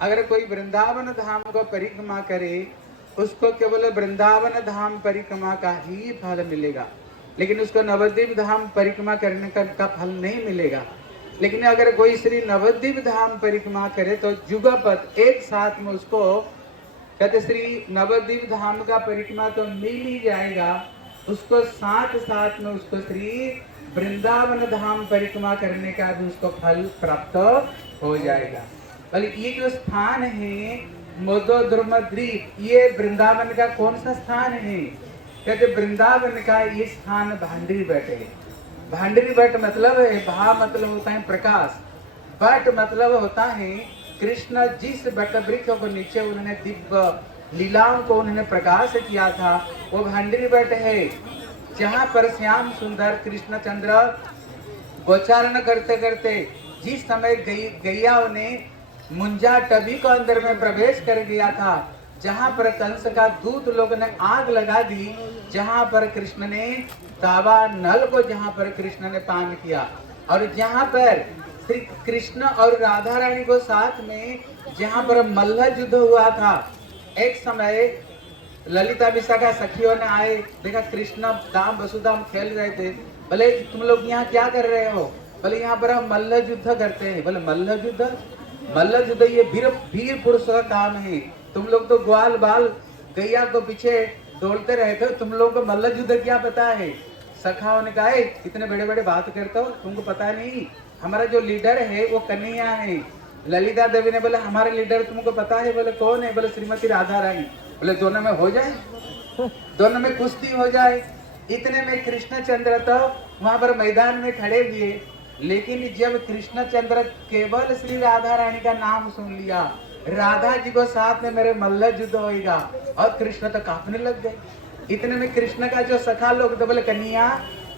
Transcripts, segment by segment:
अगर कोई वृंदावन धाम को परिक्रमा करे, उसको केवल वृंदावन धाम परिक्रमा का ही फल मिलेगा, लेकिन उसको नवद्वीप धाम परिक्रमा करने का फल नहीं मिलेगा। लेकिन अगर कोई श्री नवद्वीप धाम परिक्रमा करे तो जुगपत एक साथ में उसको कहते श्री नवद्वीप धाम का परिक्रमा तो मिल ही जाएगा, उसको साथ साथ में उसको श्री वृंदावन धाम परिक्रमा करने का भी उसको फल प्राप्त हो जाएगा। और ये जो स्थान है मोदोद्रुम द्वीप, ये वृंदावन का कौन सा स्थान है? कहते वृंदावन का ये स्थान भांडरी बट है। भांडरी बट मतलब है, भा मतलब होता है प्रकाश, बट मतलब होता है कृष्ण जिस बट वृक्ष को नीचे उन्होंने दिव्य लीलाओं को उन्होंने प्रकाश किया था, वो भांडरी बट है, जहाँ पर श्याम सुंदर कृष्णचंद्र गोचारण करते करते जिस समय गैयाओं ने मुंजा टबी को अंदर में प्रवेश कर गया था, जहाँ पर कंस का दूत लोग ने आग लगा दी, जहाँ पर कृष्ण ने तावा नल को जहाँ पर कृष्ण ने पान किया, और जहाँ पर श्री कृष्ण और राधा रानी को साथ में जहाँ पर मल्ल युद्ध हुआ था, एक समय ललिता विशाखा सखियों ने आए, देखा कृष्ण दाम वसुदाम खेल रहे थे, बोले तुम लोग यहाँ क्या कर रहे हो? बोले यहाँ पर हम मल्ल युद्ध करते हैं। बोले मल्ल युद्ध? मल्ल युद्ध ये वीर पुरुष का काम है, तुम लोग तो ग्वाल बाल गैया को पीछे दौड़ते रहते हो, तुम लोग को मल्ल युद्ध क्या पता है? सखाओं ने कहा इतने बड़े बड़े बात करते हो, तुमको पता नहीं, हमारा जो लीडर है वो कन्हैया है। ललिता देवी ने बोला हमारे लीडर तुमको पता है? बोले कौन है? बोले श्रीमती राधा रानी। बोले दोनों में हो जाए, दोनों में कुश्ती हो जाए। इतने में कृष्णचंद्र तो वहां पर मैदान में खड़े हुए, लेकिन जब कृष्णचंद्र केवल श्री राधा रानी का नाम सुन लिया, राधा जी को साथ में मेरे मल्ल युद्ध होगा, और कृष्ण तो कांपने लग गए। इतने में कृष्ण का जो सखा लोग तो बोले कन्हैया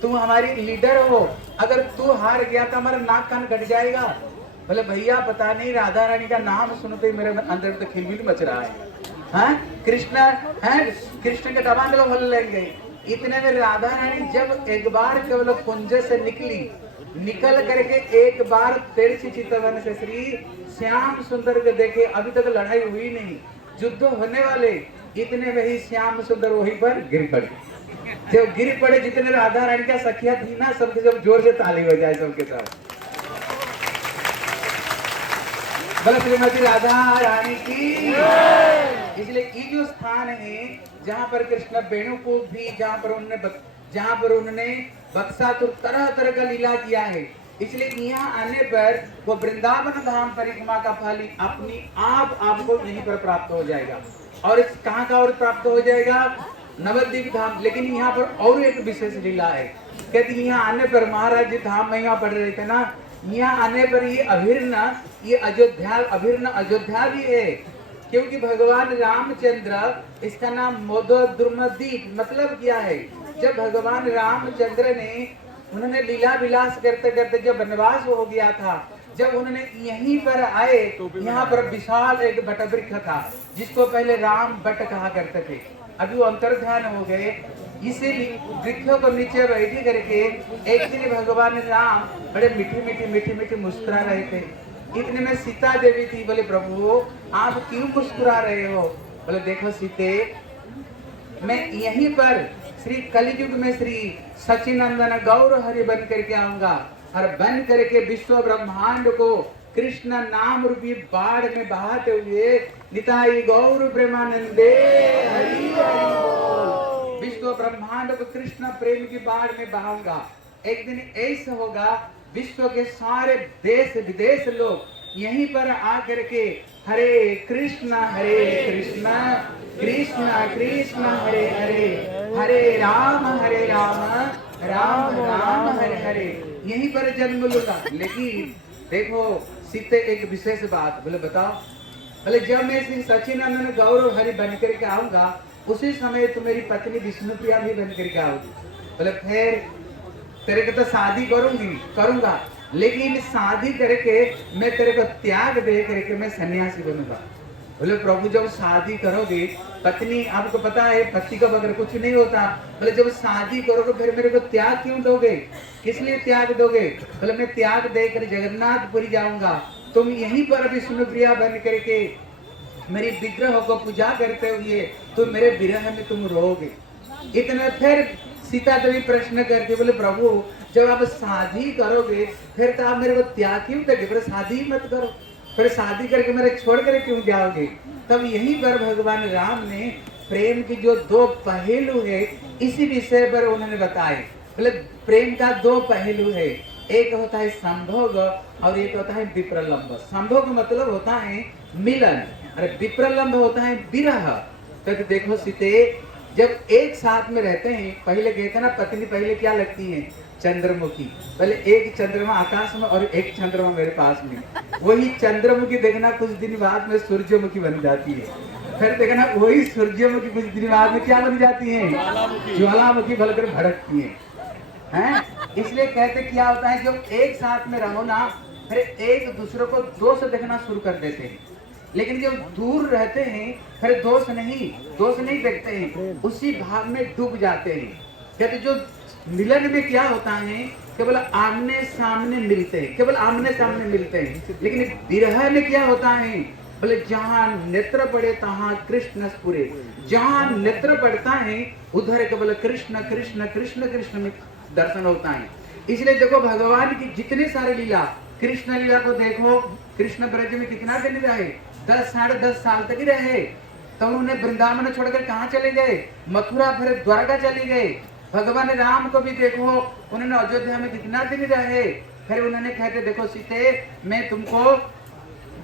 तुम हमारी लीडर हो, अगर तू हार गया तो हमारा नाक कान कट जाएगा। बोले भैया पता नहीं, राधा रानी का नाम सुनते ही मेरे अंदर तो खिलबिल मच रहा है। हाँ कृष्ण है, कृष्ण के दबान को भल लेंगे। इतने में राधा रानी जब एक बार केवल कुंज से निकली, निकल करके एक बार तिरछी चितवन से श्री श्याम सुंदर को देखे, अभी तक लड़ाई हुई नहीं, युद्ध होने वाले, इतने में ही श्याम सुंदर वहीं पर गिर पड़े। जब गिर पड़े, जितने राधा रानी का सखिया थी ना, सबके जब जोर से ताली हो जाए सबके साथ, बोले श्रीमती राधा रानी की। इसलिए ये जो स्थान है जहाँ पर कृष्ण वेणु को भी जहाँ पर उन्होंने बक्सासुर तरह तरह का लीला किया है, इसलिए यहाँ आने पर वो वृंदावन धाम परिक्रमा का फल अपनी आप आपको यहीं पर प्राप्त हो जाएगा। और इस कहाँ का और प्राप्त हो जाएगा? नवद्वीप धाम। लेकिन यहाँ पर और एक विशेष लीला है, कहते यहाँ आने पर महाराज जी धाम में यहाँ पढ़ रहे थे ना, यहाँ आने पर ये अभिन्न अयोध्या भी है, क्योंकि भगवान रामचंद्र, इसका नाम मोदोद्रुम द्वीप मतलब क्या है? जब भगवान रामचंद्र ने उन्होंने लीला विलास करते करते जब वनवास हो गया था, जब उन्होंने यहीं पर आए, यहाँ पर विशाल एक बट वृक्ष था जिसको पहले राम बट कहा करते थे, अभी वो अंतर्ध्यान हो गए। इसी वृक्षों को नीचे बैठी करके एक दिन भगवान राम बड़े मीठी मीठी मुस्कुरा रहे थे। इतने में सीता देवी थी, बोले प्रभु आप क्यों मुस्कुरा रहे हो? बोले देखो सीते, मैं यहीं पर श्री कलियुग में श्री सचिनंदन गौर हरि बन करके आऊंगा, और बन करके विश्व ब्रह्मांड को कृष्ण नाम रूपी बाढ़ में बहाते हुए निताई गौर प्रेमानंदे हरि बोल, विश्व ब्रह्मांड को कृष्ण प्रेम की बाढ़ में बहाऊंगा। एक दिन ऐसा होगा, विश्व के सारे देश विदेश लोग यहीं पर आकर के हरे कृष्ण कृष्ण कृष्ण हरे हरे, हरे राम राम राम हरे हरे, यहीं पर जन्म लूंगा। लेकिन देखो सीते एक विशेष बात, बोले बताओ? बोले जब मैं श्री सचिनंदन गौरव हरि बन करके आऊंगा, उसी समय तो मेरी पत्नी विष्णुप्रिया भी बन करके आऊंगी। बोले फिर तेरे को तो शादी करूंगा, लेकिन शादी करके मैं तेरे को त्याग दे करके मैं सन्यासी बनूंगा। बोले प्रभु जब शादी करोगे, पत्नी आपको पता है पति को बगैर कुछ नहीं होता, बोले जब शादी करोगे फिर मेरे को त्याग क्यों दोगे? किस लिए त्याग दोगे? बोले मैं त्याग देकर जगन्नाथपुरी जाऊंगा, तुम यहीं पर विष्णु प्रिया बन करके मेरी विग्रह को पूजा करते हुए तो मेरे विरह में तुम रोगे। इतने फिर सीता देवी प्रश्न करती, बोले प्रभु जब आप शादी करोगे फिर तो आप मेरे को त्याग क्यों दोगे, फिर शादी मत करो, फिर शादी करके मेरे छोड़ कर क्यों जाओगे। तब यहीं पर भगवान राम ने प्रेम की जो दो पहलू है इसी विषय पर उन्होंने बताए। बोले प्रेम का दो पहलू है, एक होता है संभोग और एक होता है विप्रलंब। संभोग मतलब होता है मिलन, अरे विप्रलंब होता है विरह। तो देखो सीते जब एक साथ में रहते हैं, पहले कहते ना पत्नी पहले क्या लगती है, चंद्रमुखी। पहले एक चंद्रमा आकाश में और एक चंद्रमा मेरे पास में, वही चंद्रमुखी देखना कुछ दिन बाद में सूर्यमुखी बन जाती है। फिर देखना वही सूर्यमुखी कुछ दिन बाद में क्या बन जाती है, ज्वालामुखी बनकर भड़कती है, हैं? इसलिए कहते क्या होता है जब एक साथ में रहो ना फिर एक दूसरे को दोष देखना शुरू कर देते हैं, लेकिन जब दूर रहते हैं फिर दोष नहीं देखते हैं, उसी भाव में डूब जाते हैं। कहते जो मिलन में क्या होता है केवल आमने सामने मिलते हैं, केवल आमने सामने मिलते हैं, लेकिन विरह में क्या होता है, बोले जहाँ नेत्र पड़े तहाँ कृष्ण स्फुरे, जहाँ नेत्र पड़ता है उधर केवल कृष्ण कृष्ण कृष्ण कृष्ण में दर्शन होता है। इसलिए देखो भगवान की जितने सारे लीला, कृष्ण लीला को देखो, कृष्ण ब्रज में कितना दिन रहे, 10 साढ़े 10 साल तक ही रहे। तो उन्होंने वृंदावन छोड़कर कहाँ चले गए, मथुरा फिर द्वारका चले गए। भगवान राम को भी देखो उन्होंने अयोध्या में कितना दिन रहे, फिर उन्होंने कहते देखो सीते मैं तुमको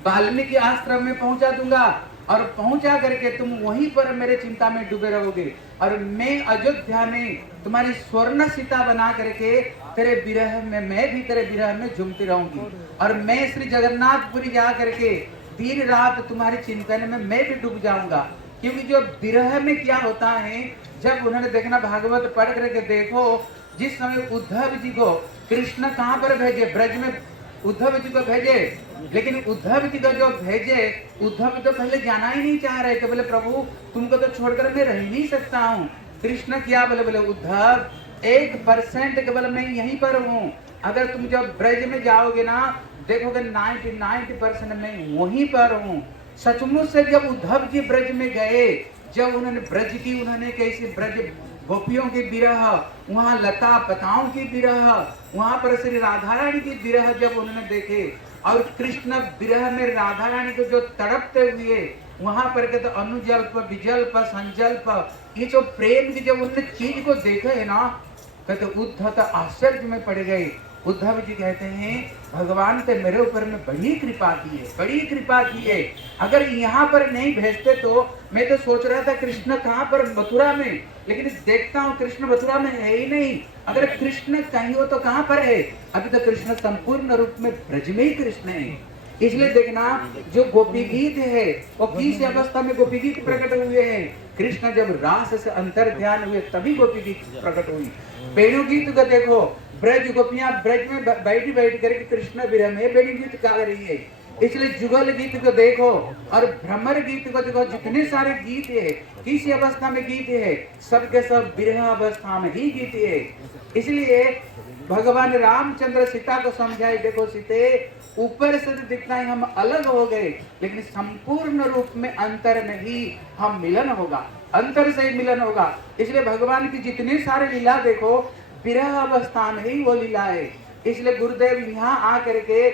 वाल्मीकि आश्रम में पहुंचा दूंगा और पहुंचा करके तुम वहीं पर मेरे चिंता में डूबे रहोगे और मैं अयोध्या में तुम्हारी स्वर्ण सीता बना करके तेरे विरह में, मैं भी तेरे विरह में झूमती रहूंगी और मैं श्री जगन्नाथपुरी जा करके दिन रात तुम्हारी चिंतन में मैं भी डूब जाऊंगा। क्योंकि जो विरह में क्या होता है, जब उन्होंने देखना भागवत पढ़ करके देखो, जिस समय उद्धव जी को कृष्ण कहाँ पर भेजे, ब्रज में उद्धव जी को भेजे, लेकिन उद्धव जी को जो भेजे, उद्धव तो पहले जाना ही नहीं चाह रहे थे, बोले प्रभु तुमको तो छोड़कर मैं रह नहीं सकता हूँ। कृष्ण क्या बोले, बोले उद्धव 1% केवल मैं यहीं पर हूँ, अगर तुम जब ब्रज में जाओगे ना देखोगे 90% मैं वहीं पर हूँ। सचमुच से जब उद्धव जी ब्रज में गए, जब उन्होंने ब्रज की, उन्होंने कैसे ब्रज गोपियों की विरह, वहाँ लता पताओं की विरह, वहाँ पर श्री राधा रानी की विरह जब उन्होंने देखे और कृष्ण विरह में राधा रानी को जो तड़पते हुए वहाँ पर कहते अनुजल्प विजल्प संजल्प, ये जो प्रेम की जब उन्होंने चीज को देखे है ना, कहते उद्धव तो आश्चर्य में पड़ गए। उद्धव जी कहते हैं भगवान ने मेरे ऊपर में बड़ी कृपा की है, बड़ी कृपा की है। अगर यहाँ पर नहीं भेजते तो मैं तो सोच रहा था कृष्ण कहाँ पर, मथुरा में, लेकिन देखता हूँ कृष्ण मथुरा में है ही नहीं। अगर कृष्ण कहीं हो तो कहाँ पर है, अभी तो कृष्ण संपूर्ण रूप में ब्रज में ही कृष्ण है। इसलिए देखना जो गोपी गीत है वो किस अवस्था में गोपी गीत प्रकट हुए हैं, कृष्ण जब रास से अंतर ध्यान हुए तभी गोपी गीत प्रकट हुई। वेणु गीत को देखो, ब्रज गोपियां ब्रज में बैठ करके कृष्ण विरह में वेणु गीत गा रही है। इसलिए जुगल गीत को देखो और भ्रमर गीत को देखो, जितने सारे गीत है किस अवस्था में गीत है, सबके सब विरह अवस्था में ही गीत है। इसलिए भगवान रामचंद्र सीता को समझाए, देखो सीते ऊपर से तो दिखता है हम अलग हो गए, लेकिन संपूर्ण रूप में अंतर में ही हम मिलन होगा, अंतर से ही मिलन होगा। इसलिए भगवान की जितनी सारे लीला देखो विरह अवस्था में ही वो लीला है। इसलिए गुरुदेव यहाँ आकर के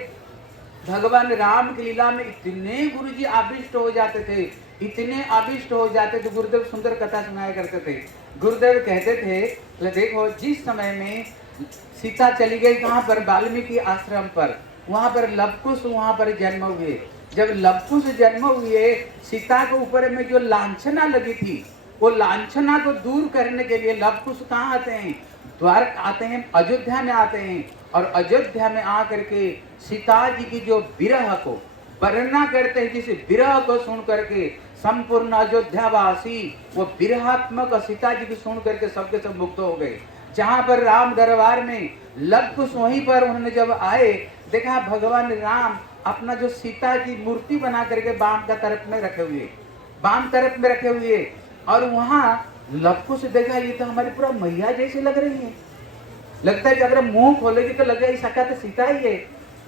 भगवान राम की लीला में इतने गुरुजी आविष्ट हो जाते थे, इतने आविष्ट हो जाते थे। गुरुदेव सुंदर कथा सुनाया करते थे। गुरुदेव कहते थे देखो जिस समय में सीता चली गई कहाँ पर, वाल्मीकि आश्रम पर, वहां पर लवकुश वहां पर जन्म हुए। जब लवकुश जन्म हुए, सीता के ऊपर में जो लांछना लगी थी, वो लांछना को दूर करने के लिए लवकुश कहाँ आते हैं, द्वारका आते हैं, अयोध्या में आते हैं और अयोध्या में आकर के सीता जी की जो विरह को वर्णना करते हैं, जिस विरह को सुन करके संपूर्ण अयोध्यावासी वो विरहात्मक सीता जी की सुन करके सबके सब मुक्त हो गए। जहां पर राम दरबार में लवकुश वहीं पर उन्होंने जब आए, देखा भगवान राम अपना जो सीता की मूर्ति बना करके बाम का तरफ में रखे हुए, बाम तरफ में रखे हुए, और वहां लवकुश देखा ये तो हमारी पूरा मैया जैसी लग रही है, लगता है कि अगर मुंह खोलेगी तो लगेगा साक्षात सीता ही है।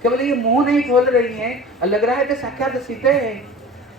केवल ये मुंह नहीं खोल रही हैं और लग रहा है कि साक्षात सीते हैं।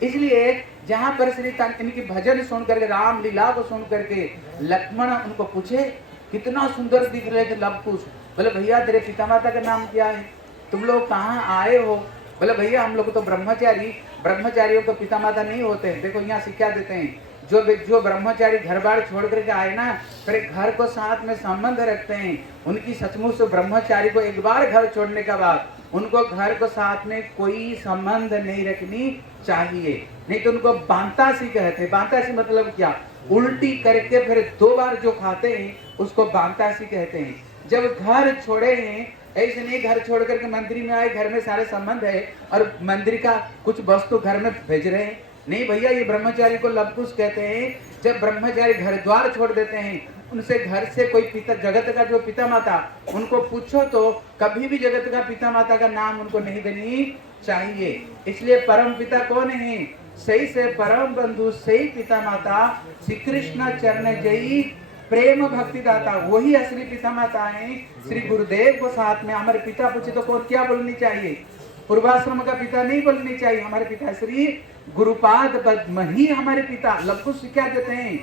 इसलिए जहां पर श्री इनकी भजन सुन करके, राम लीला को सुन करके लक्ष्मण उनको पूछे कितना सुंदर दिख रहे थे लव कुश। बोले भैया तेरे पिता माता का नाम क्या है, तुम लोग कहाँ आए हो। बोले भैया हम लोग तो ब्रह्मचारी, ब्रह्मचारियों को पिता माता नहीं होते। देखो यहाँ शिक्षा देते हैं, जो ब्रह्मचारी घर बार छोड़ करके आए ना, फिर घर को साथ में संबंध रखते हैं, उनकी सचमुच से ब्रह्मचारी को एक बार घर छोड़ने के बाद उनको घर को साथ में कोई संबंध नहीं रखनी चाहिए, नहीं तो उनको बांतासी कहते हैं। बांतासी मतलब क्या, उल्टी करके फिर 2 बार जो खाते हैं उसको बांतासी कहते हैं। जब घर छोड़े हैं, ऐसे नहीं घर छोड़ करके मंदिर में आए, घर में सारे संबंध है और मंदिर का कुछ वस्तु घर में भेज रहे हैं, नहीं भैया ये ब्रह्मचारी को लवकुश कहते हैं। जब ब्रह्मचारी घर द्वार छोड़ देते हैं, उनसे घर से कोई पिता, जगत का जो पिता माता, उनको पूछो तो कभी भी जगत का पिता माता का नाम उनको नहीं देनी चाहिए। इसलिए परम पिता कौन है, सही से परम बंधु, सही पिता माता श्री कृष्ण चरण जयी प्रेम भक्ति दाता, वही असली पिता माता है। श्री गुरुदेव को साथ में हमारे पिता पूछे तो कौन क्या बोलनी चाहिए, पूर्वाश्रम का पिता नहीं बोलनी चाहिए, हमारे पिता श्री गुरुपाद पद्म ही हमारे पिता लवकुश क्या देते हैं।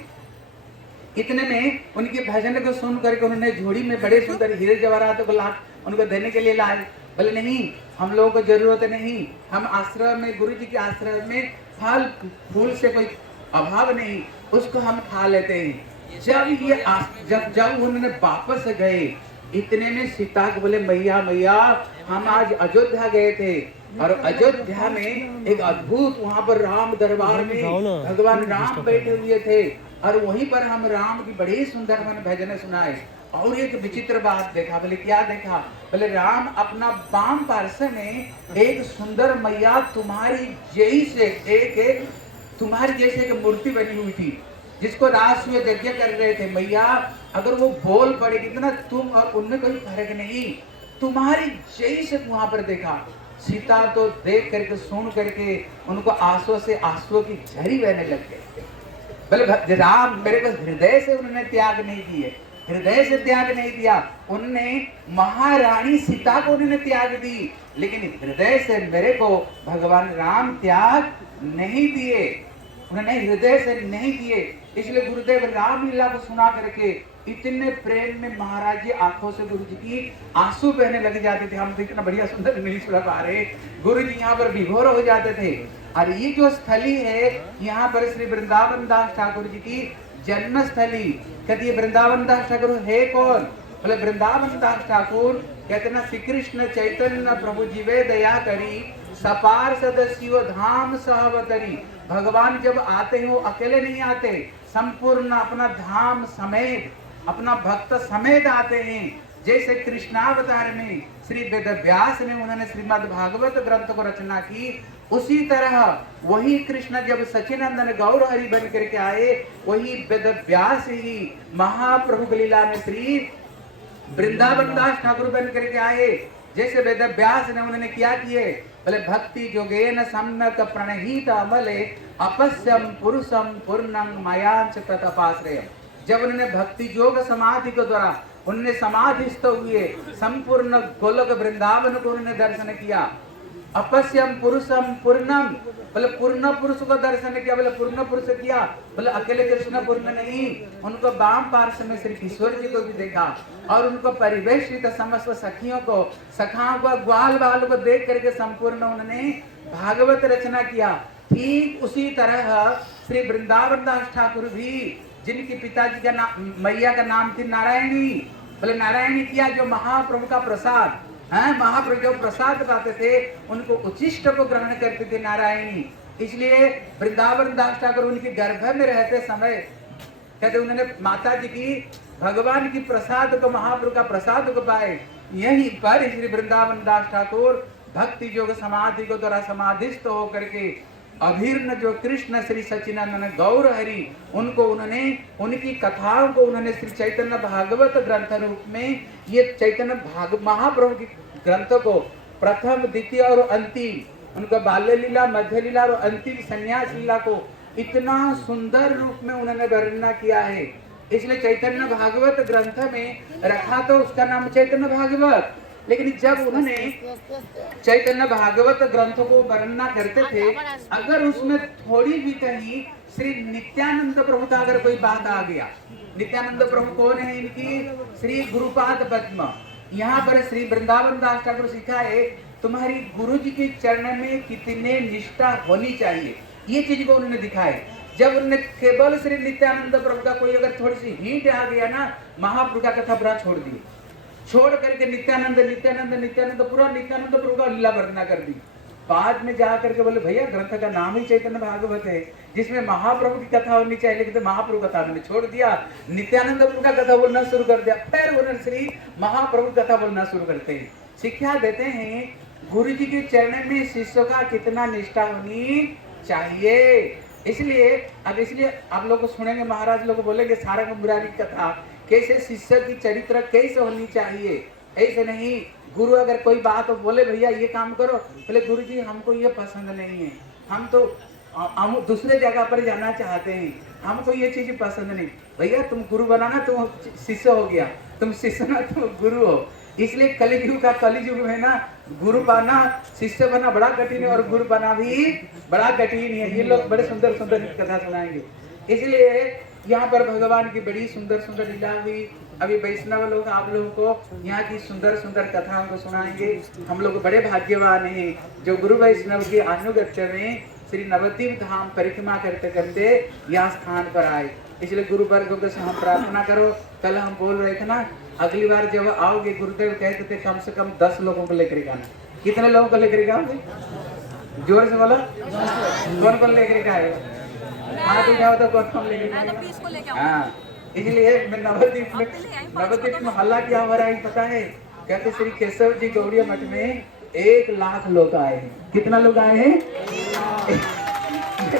इतने में उनके भजन को सुन करके उन्होंने झोड़ी में बड़े सुंदर हीरे जवाहरात को ला उनको देने के लिए लाए। बोले नहीं हम लोगों को जरूरत नहीं, हम आश्रम में, गुरु जी के आश्रम में फल फूल से कोई अभाव नहीं, उसको हम खा लेते हैं। जब उन्होंने वापस गए, इतने में सीता को बोले मैया मैया हम आज अयोध्या गए थे और अयोध्या में एक अद्भुत, वहां पर राम दरबार में भगवान राम बैठे हुए थे और वहीं पर हम राम की बड़ी सुंदर भजन सुनाए। और एक विचित्र बात देखा। बोले क्या देखा, बोले राम अपना बाम पार्श्व में एक सुंदर मैया तुम्हारी जैसे एक तुम्हारी जैसे एक मूर्ति बनी हुई थी, जिसको रात में यज्ञ कर रहे थे। मैया अगर वो बोल पड़ेगी तो ना तुम और उनमें कोई फर्क नहीं, तुम्हारी जैसे वहां पर देखा। सीता तो देख करके सुन करके उनको आंसू से आंसू की झरी बहने लग गई। बोले राम मेरे को हृदय से उन्होंने त्याग नहीं किए, हृदय से त्याग नहीं दिया, उनने महारानी सीता को उन्होंने त्याग दी, लेकिन हृदय से मेरे को भगवान राम त्याग नहीं दिए, उन्होंने हृदय से नहीं दिए। इसलिए गुरुदेव रामलीला को सुना करके इतने प्रेम में महाराज जी आंखों से गुरु जी की आंसू बहने लग जाते थे। हम तो इतना बढ़िया सुंदर नहीं सुना पा रहे, गुरु जी यहाँ पर विभोर हो जाते थे। और ये जो स्थली है, यहाँ पर श्री वृंदावन दास ठाकुर जी की जन्म स्थली। कहती है वृंदावन दास ठाकुर है कौन, बोले वृंदावन दास ठाकुर कहते ना श्री कृष्ण चैतन्य प्रभु जीवे दया करी सपार सदस्यो धाम सहवतरी। भगवान जब आते हैं वो अकेले नहीं आते, संपूर्ण अपना धाम समेत, अपना भक्त समेत आते हैं। जैसे कृष्णावतार में श्री वेद व्यास ने उन्होंने श्रीमद् भागवत ग्रंथ को रचना की, उसी तरह वही कृष्ण जब सचिनंदन गौर हरि बन करके आए, वही वेद व्यास ही महाप्रभु की लीला में श्री वृंदावन दास ठाकुर बन करके आए। जैसे वेद व्यास ने उन्होंने क्या किए, बोले भक्ति जोगेन सम्यक प्रणहीत अमले अपस्यम पुरुषम पूर्णं मयांच ततपाश्रयम्। जब उन्होंने भक्ति योग समाधि के द्वारा उन्होंने समाधिस्थ हुए, संपूर्ण गोलक वृंदावन को उन्होंने दर्शन किया। अपस्यम पुरुषम पूर्णम, बोले पूर्ण पुरुष को दर्शन किया। बोले पूर्ण पुरुष किया, बोले अकेले कृष्ण पूर्ण नहीं, उनको वाम पार्श्व में श्री किशोर जी को भी देखा और उनको परिवेशित समस्त सखियों को, सखाओं को, ग्वाल बाल को देख करके संपूर्ण उन्होंने भागवत रचना किया। ठीक उसी तरह श्री वृंदावन दास ठाकुर भी, जिनके पिताजी का नाम, मैया का नाम थी नारायणी, बोले नारायणी किया जो महाप्रभु का प्रसाद है, महाप्रभु जो प्रसाद पाते थे उनको उचिष्ट को ग्रहण करते थे नारायणी। इसलिए वृंदावन दास ठाकुर उनके गर्भ में रहते समय कहते उन्होंने माता जी की भगवान की प्रसाद को, महाप्रभु का प्रसाद को पाए। यहीं पर श्री वृंदावन दास ठाकुर भक्ति योग समाधि को द्वारा समाधिस्थ होकर के अभिन्न जो कृष्ण श्री सचिनंदन गौर हरि, उनको उन्होंने, उनकी कथाओं को उन्होंने श्री चैतन्य भागवत ग्रंथ रूप में, ये चैतन्य महाप्रभु की ग्रंथ को प्रथम, द्वितीय और अंतिम, उनका बाल्य लीला, मध्य लीला और अंतिम संन्यास लीला को इतना सुंदर रूप में उन्होंने वर्णना किया है। इसलिए चैतन्य भागवत ग्रंथ में रखा तो उसका नाम चैतन्य भागवत, लेकिन जब उन्होंने चैतन्य भागवत ग्रंथों को वर्णना करते थे, अगर उसमें थोड़ी भी कहीं श्री नित्यानंद प्रभु का अगर कोई बात आ गया, नित्यानंद प्रभु कौन है इनकी? श्री गुरुपाद पद्म। यहाँ पर श्री वृंदावन दास ठाकुर सिखाए तुम्हारी गुरु जी के चरण में कितने निष्ठा होनी चाहिए, ये चीज को उन्होंने दिखाए। जब उन्होंने केवल श्री नित्यानंद प्रभु का कोई अगर थोड़ी सी हिंट आ गया ना, महाप्रभु का कथा पूरा छोड़ दी, छोड़ करके नित्यानंद नित्यानंद नित्यानंद पूरा नित्यानंद प्रभु का लीला वर्णना कर दी। बाद में जा करके बोले भैया ग्रंथ का नाम ही चैतन्य भागवत है, जिसमें महाप्रभु की कथा होनी चाहिए, लेकिन तो महाप्रभु कथा उन्होंने छोड़ दिया, नित्यानंद प्रभु का कथा बोलना शुरू कर दिया। फिर उन्होंने श्री महाप्रभु कथा बोलना शुरू करते हैं। शिक्षा देते हैं गुरु जी के चरण में शिष्य का कितना निष्ठा होनी चाहिए। इसलिए आप लोग को सुनेंगे, महाराज लोग बोलेंगे सारंग मुरारी कथा, कैसे शिष्य की चरित्र कैसे होनी चाहिए। ऐसे नहीं, गुरु अगर कोई बात बोले भैया ये काम करो, बोले गुरु जी हमको ये पसंद नहीं है, हम दूसरे जगह पर जाना चाहते हैं, हमको ये चीज पसंद नहीं। भैया तुम गुरु बना ना, तुम शिष्य हो गया, तुम शिष्य ना तुम गुरु हो। इसलिए कलियुग में ना गुरु बना शिष्य बना बड़ा कठिन है, और गुरु बना भी बड़ा कठिन है। ये लोग बड़े सुंदर सुंदर कथा सुनाएंगे। इसलिए यहाँ पर भगवान की बड़ी सुंदर सुंदर लीला हुई। अभी वैष्णव लोग आप लोगों को यहाँ की सुंदर सुंदर कथाओं को सुनाएंगे। हम लोग बड़े भाग्यवान हैं जो गुरु वैष्णव के अनुगत्य में श्री नवद्वीप धाम परिक्रमा करते करते यहाँ स्थान पर आए। इसलिए गुरु वर्ग से हम प्रार्थना करो। कल हम बोल रहे थे ना, अगली बार जब आओगे गुरुदेव कहते थे कम से कम 10 लोगों को लेकर आना। कितने लोगों को लेकर आओगे? जोर से बोलो, कौन कौन लेकर आएगा? हाथ उठाओ तो कौन लेकर आएगा? हाँ, इसलिए मैं नवद्वीप में हल्ला क्या हो रहा है पता है? कहते श्री केशव जी गौड़िया मठ में 1 लाख लोग आए हैं। कितना लोग आए हैं?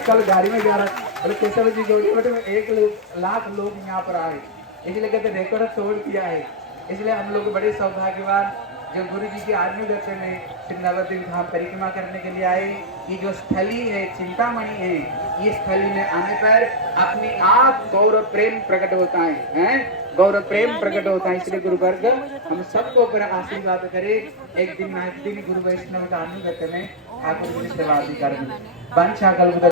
कल गाड़ी में जा रहा बोले केशव जी गौड़िया मठ में 1 लाख लोग यहाँ पर आए। इसलिए कहते रिकॉर्ड तोड़ दिया है। इसलिए हम लोग बड़े सौभाग्यवान जो गुरु जी के आत्मगत्य में श्री नवद्वीप धाम परिक्रमा करने के लिए आए। ये जो स्थली है चिंतामणि है, ये स्थली में आने पर अपने आप गौरव प्रेम प्रकट होता है, गौरव प्रेम प्रकट होता है। इसलिए गुरु वर्ग हम सबको पर आशीर्वाद करे। एक दिन गुरु वैष्णव का आत्मगत्य में ठाकुर जी ने सेवा भी करेंगे।